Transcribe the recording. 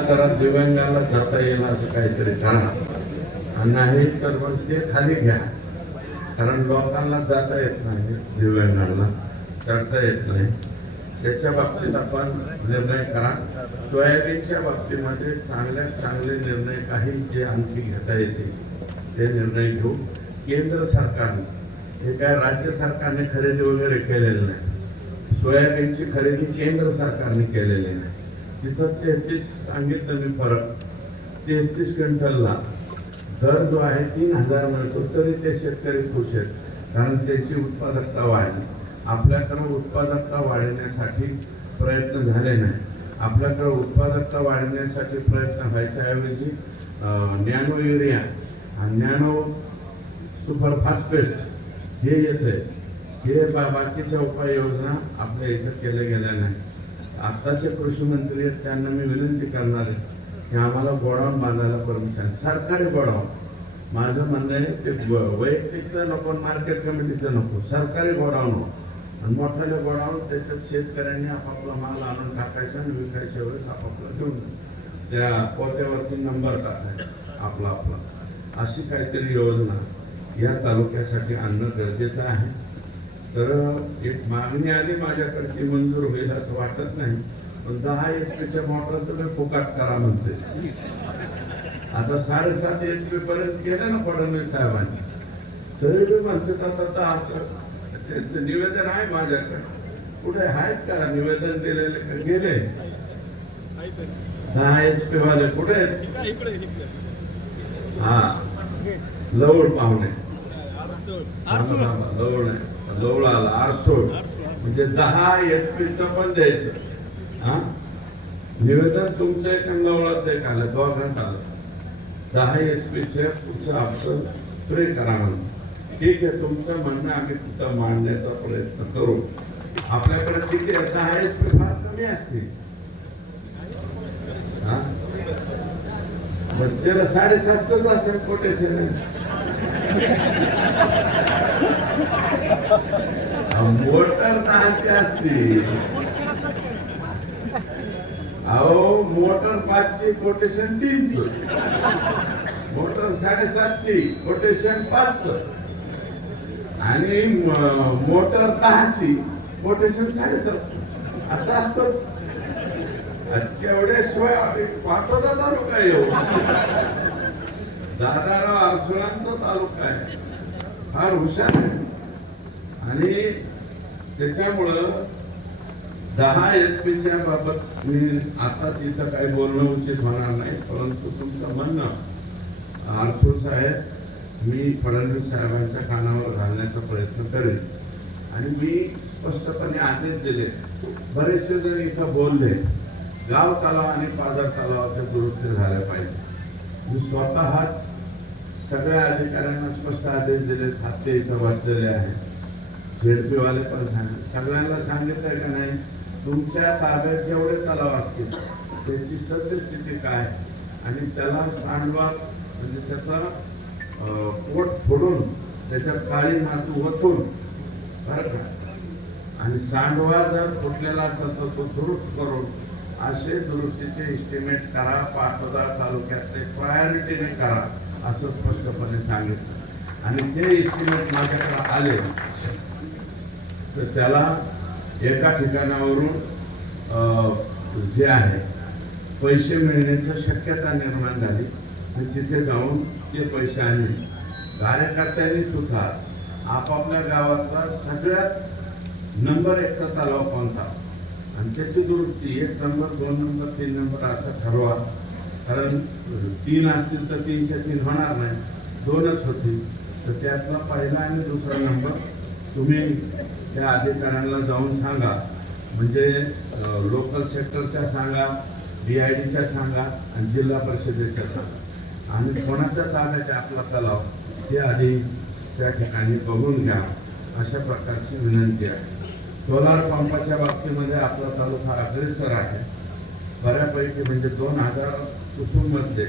घरात दिव्यांगाला जाता येईल असं काहीतरी करा आणि नाही तर मग ते खाली घ्या. कारण लोकांना जाता येत नाही दिव्यांगांना चढता येत नाही. त्याच्या बाबतीत आपण निर्णय करा. सोयाबीनच्या बाबतीमध्ये चांगल्यात चांगले निर्णय काही जे आणखी घेता येतील ते निर्णय घेऊ. केंद्र सरकारने हे काय राज्य सरकारने खरेदी वगैरे केलेलं नाही. सोयाबीनची खरेदी केंद्र सरकारने केलेली नाही. तिथं तेहतीस सांगितलं मी फरक तेहतीस क्विंटलला. दर जो आहे तीन हजार मिळतो तरी ते शेतकरी खुश आहेत. कारण त्याची उत्पादकता वाढली. आपल्याकडं उत्पादकता वाढवण्यासाठी प्रयत्न झाले नाही. आपल्याकडं उत्पादकता वाढवण्यासाठी प्रयत्न व्हायच्या ऐवजी नॅनो युरिया आणि नॅनो सुपर फास्फेस्ट हे येते हे बा बाकीच्या उपाययोजना आपल्या इथं केल्या गेल्या नाही आत्ताचे कृषी मंत्री आहेत त्यांना मी विनंती करणार आहे की आम्हाला गोडाऊन बांधायला परमिशन सरकारी गोडाऊन. माझं म्हणणं आहे ते व- वैयक्तिकचं नको मार्केट कमिटीचं नको. सरकारी गोडाऊन हो. आणि मोठ्याले गोडाऊन त्याच्यात शेतकऱ्यांनी आपापला माल आणून टाकायचा आणि विकायच्या वेळेस आपापला घेऊन त्या पोत्यावरती नंबर टाकायचा आपला आपला. अशी काहीतरी योजना या तालुक्यासाठी आणणं गरजेचं आहे. तर एक मागणी आली माझ्याकडे ती मंजूर होईल असं वाटत नाही. पण दहा एच पीच्या मोटरचं मी फुकाट करा म्हणते. आता साडेसात एच पी पर्यंत गेलं ना फडणवीस साहेबांनी. तरी मी म्हणते आता तर असं त्यांचं निवेदन आहे माझ्याकडे. कुठे आहेत का निवेदन दिलेले का गेले? दहा एच पी वाले कुठे हा. लवळ पाहुणे. थांबा, थांबा, जवळाला नाही आरसोड म्हणजे दहा एच पी च पण द्यायचं. हा? निवेदन तुमचं एक आणि एक आलं गव्हर्नमेंट आलं. दहा एच पी चे पुढचं आपलं प्रे करा म्हणून. ठीक आहे तुमचं म्हणणं आम्ही तिथं मांडण्याचा प्रयत्न करू. आपल्याकडे किती दहा एच पी फार कमी असतील. हा? त्याला साडेसातच असेल कोटेशन मोटर दहाची असते. अहो मोटर पाचशे कोटेशन तीनच मोटर साडेसातची कोटेशन पाच आणि मोटर दहाची कोटेशन साडेसातच असं असतच. तेवढ्याशिवाय पाटोदा तालुका येऊ हो. दादाराव अर्जुनांचा तालुका आहे. फार हुशार आहे. आणि त्याच्यामुळं दहा एस पीच्या बाबत मी आताच इथं काही बोलणं उचित होणार नाही परंतु तुमचं म्हणणं आरसूर साहेब मी फडणवीस साहेबांच्या कानावर घालण्याचा प्रयत्न करेन. आणि मी स्पष्टपणे आदेश दिले. बरेचसे जण इथं बोलले गाव तलाव आणि पादर तलावाच्या दुरुस्ती झाल्या पाहिजे. मी स्वतःच सगळ्या अधिकाऱ्यांना स्पष्ट आदेश दिले हाते इथं वाचलेले आहेत. झेडपीवाले पण सांगितले सगळ्यांना सांगितलं आहे का नाही? तुमच्या ताब्यात जेवढे तलाव असतील त्याची सद्यस्थिती काय? आणि त्याला सांडवा म्हणजे त्याचा पोट फोडून त्याच्यात काळी माती ओतून बरं का? आणि सांडवा जर फुटलेला असेल तर तो दुरुस्त करून असे दुरुस्तीचे इस्टिमेट करा पाटोदा तालुक्यातले प्रायोरिटीने करा असं स्पष्टपणे सांगितलं. आणि ते इस्टिमेट माझ्याकडे आले. तर त्याला एका ठिकाणावरून जे आहे पैसे मिळण्याची शक्यता निर्माण झाली. आणि तिथे जाऊन ते पैसे आणले. कार्यकर्त्यांनी सुद्धा आपापल्या गावातला सगळ्यात नंबर एकचा तलाव कोणता आणि त्याची दुरुस्ती एक नंबर दोन नंबर तीन नंबर असा ठरवा. कारण तीन असतील तर तीनशे तीन होणार नाही. दोनच होतील. तर त्यातला पहिला आणि दुसरा नंबर तुम्ही त्या अधिकाऱ्यांना जाऊन सांगा. म्हणजे लोकल सेक्टरच्या सांगा डी आय डीच्या सांगा आणि जिल्हा परिषदेच्या सांगा. आणि कोणाच्या ताब्यात आहे आपला तलाव हे आधी त्या ठिकाणी बघून घ्या. अशा प्रकारची विनंती आहे. सोलार पंपाच्या बाबतीमध्ये आपला तालुका अग्रेसर आहे. बऱ्यापैकी म्हणजे दोन हजार कुसुममध्ये